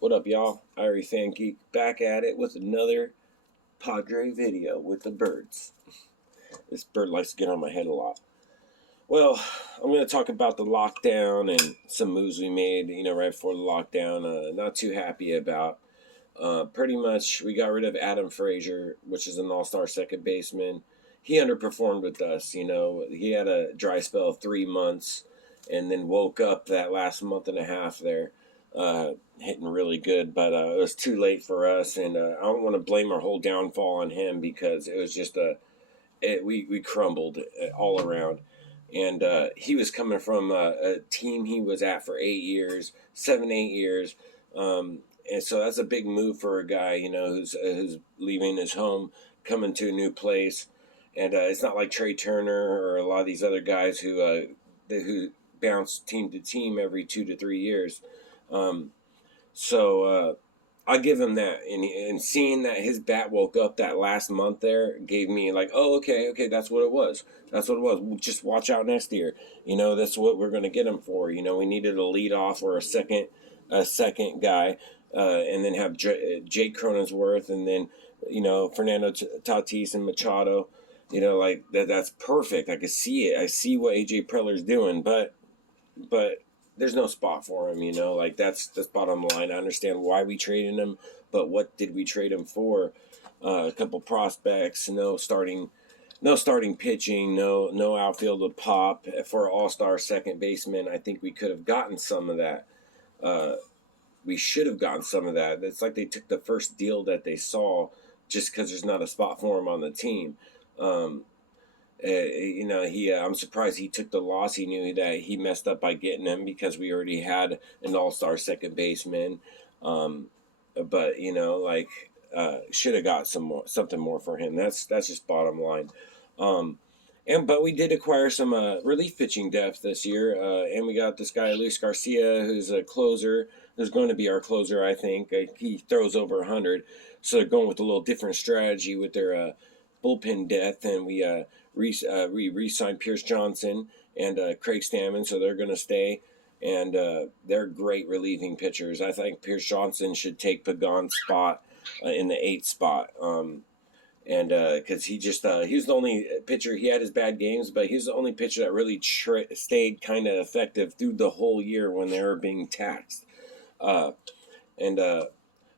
What up, y'all? Irie-fan-geek back at it with another Padre video with the birds. This bird likes to get on my head a lot. Well, I'm going to talk about the lockdown and some moves we made, right before the lockdown. Not too happy about. Pretty much, we got rid of Adam Frazier, which is an all-star second baseman. He underperformed with us, He had a dry spell of 3 months and then woke up that last month and a half there, hitting really good. But it was too late for us, and I don't want to blame our whole downfall on him because it was just we crumbled all around. And he was coming from a team he was at for 8 years, 7, 8 years. And so that's a big move for a guy, who's leaving his home, coming to a new place. And it's not like Trey Turner or a lot of these other guys who bounce team to team every 2 to 3 years. So I give him that. And seeing that his bat woke up that last month there gave me like, oh, okay, that's what it was. That's what it was. Just watch out next year. That's what we're going to get him for. We needed a leadoff or a second guy. And then have Jake Cronensworth, and then Fernando Tatis and Machado, like that's perfect. I can see it. I see what AJ Preller's doing, but there's no spot for him. Like that's bottom line. I understand why we traded him, but what did we trade him for? A couple prospects, no starting pitching, no outfield to pop for an all-star second baseman. I think we could have gotten some of that. We should have gotten some of that. It's like they took the first deal that they saw just because there's not a spot for him on the team. I'm surprised he took the loss. He knew that he messed up by getting him because we already had an all-star second baseman. But should have got something more for him. That's just bottom line. But we did acquire some relief pitching depth this year, and we got this guy Luis Garcia, who's a closer. Who's going to be our closer, I think. He throws over 100, so they're going with a little different strategy with their bullpen depth, and we re-signed Pierce Johnson and Craig Stammen, so they're going to stay, and they're great relieving pitchers. I think Pierce Johnson should take Pagan's spot in the 8th spot. And because he was the only pitcher. He had his bad games, but he's the only pitcher that really stayed kind of effective through the whole year when they were being taxed.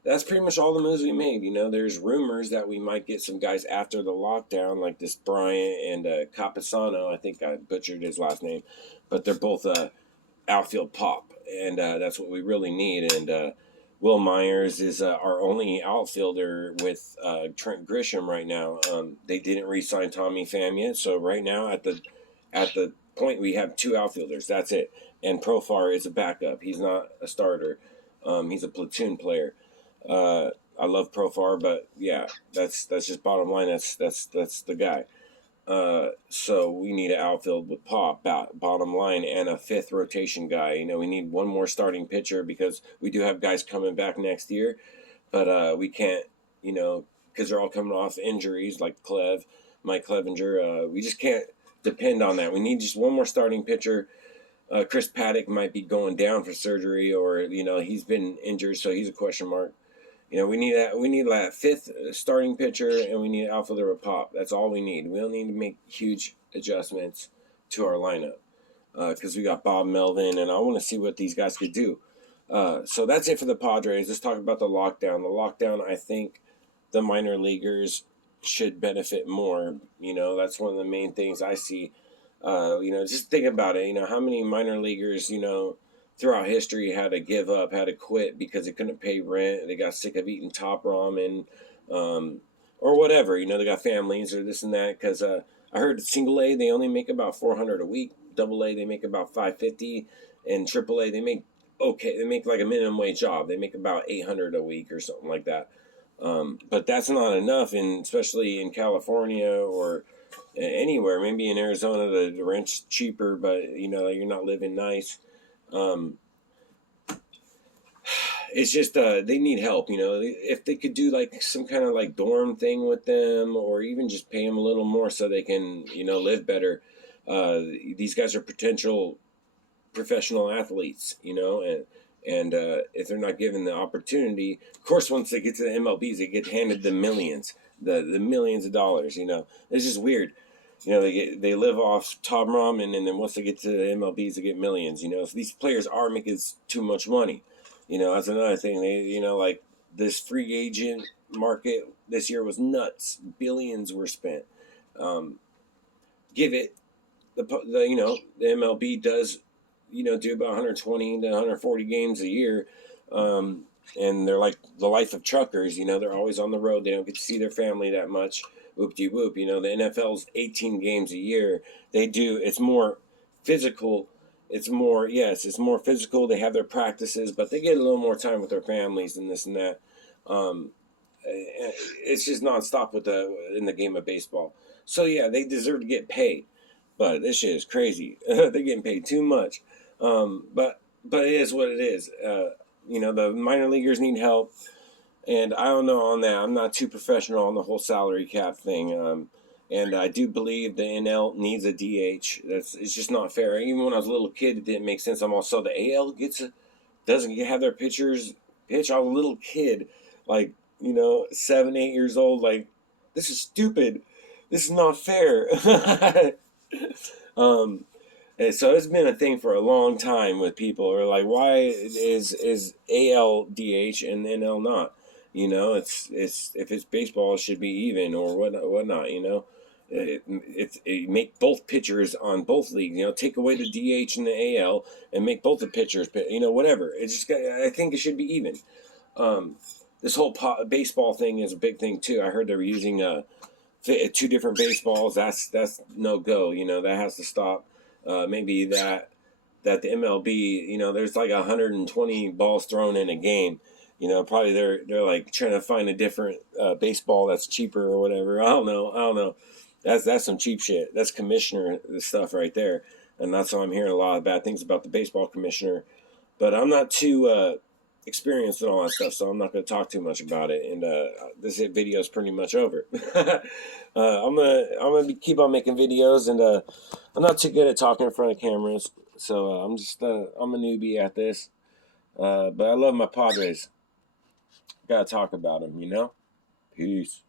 That's pretty much all the moves we made. There's rumors that we might get some guys after the lockdown, like this Bryant and Capisano. I think I butchered his last name, but they're both outfield pop, and that's what we really need. And Will Myers is our only outfielder with Trent Grisham right now. They didn't re-sign Tommy Pham yet, so right now at the point we have 2 outfielders. That's it. And Profar is a backup. He's not a starter. He's a platoon player. I love Profar, but yeah, that's just bottom line. That's the guy. So we need an outfield with pop, bottom line, and a 5th rotation guy. We need one more starting pitcher because we do have guys coming back next year, but we can't, because they're all coming off injuries like Mike Clevenger. We just can't depend on that. We need just one more starting pitcher. Chris Paddock might be going down for surgery, or he's been injured, so he's a question mark. We need that 5th starting pitcher, and we need an outfielder with pop. That's all we need. We don't need to make huge adjustments to our lineup because we got Bob Melvin, and I want to see what these guys could do. So that's it for the Padres. Let's talk about the lockdown. The lockdown, I think the minor leaguers should benefit more. That's one of the main things I see. Just think about it. How many minor leaguers, throughout history had to give up, had to quit because they couldn't pay rent. They got sick of eating top ramen, or whatever. They got families or this and that. Because I heard single A, they only make about $400 a week. Double A, they make about $550, and triple A, they make okay. They make like a minimum wage job. They make about $800 a week or something like that. But that's not enough, and especially in California or anywhere. Maybe in Arizona, the rent's cheaper, but you're not living nice. It's just they need help. If they could do like some kind of like dorm thing with them, or even just pay them a little more so they can live better. These guys are potential professional athletes, and And if they're not given the opportunity, of course, once they get to the MLBs, they get handed the millions, the millions of dollars. It's just weird. They live off top ramen, and then once they get to the MLBs, they get millions. So these players are making too much money. That's another thing. Like this free agent market this year was nuts. Billions were spent. Um, Give it the MLB does do about 120 to 140 games a year, and they're like the life of truckers. They're always on the road. They don't get to see their family that much. Whoop de whoop. The NFL's 18 games a year. It's more physical. It's more physical. They have their practices, but they get a little more time with their families and this and that. Um, it's just nonstop in the game of baseball. So yeah, they deserve to get paid, but this shit is crazy. They're getting paid too much. But it is what it is. The minor leaguers need help, and I don't know on that. I'm not too professional on the whole salary cap thing. And I do believe the NL needs a DH. It's just not fair. Even when I was a little kid, it didn't make sense. I'm also the AL doesn't have their pitchers pitch. I was a little kid, like 7, 8 years old. Like, this is stupid. This is not fair. And so it's been a thing for a long time with people who are like, why is AL DH and NL not? It's if it's baseball, it should be even or whatnot. It make both pitchers on both leagues. Take away the DH and the AL and make both the pitchers. Whatever. I think it should be even. This whole baseball thing is a big thing too. I heard they were using 2 different baseballs. That's no go. That has to stop. Maybe that the MLB, there's like 120 balls thrown in a game. Probably they're like trying to find a different baseball that's cheaper or whatever. I don't know. That's some cheap shit. That's commissioner stuff right there, and that's why I'm hearing a lot of bad things about the baseball commissioner. But I'm not too experienced in all that stuff, so I'm not going to talk too much about it. And this video is pretty much over. I'm gonna keep on making videos, and I'm not too good at talking in front of cameras, so I'm a newbie at this. But I love my Padres. Gotta talk about them, Peace.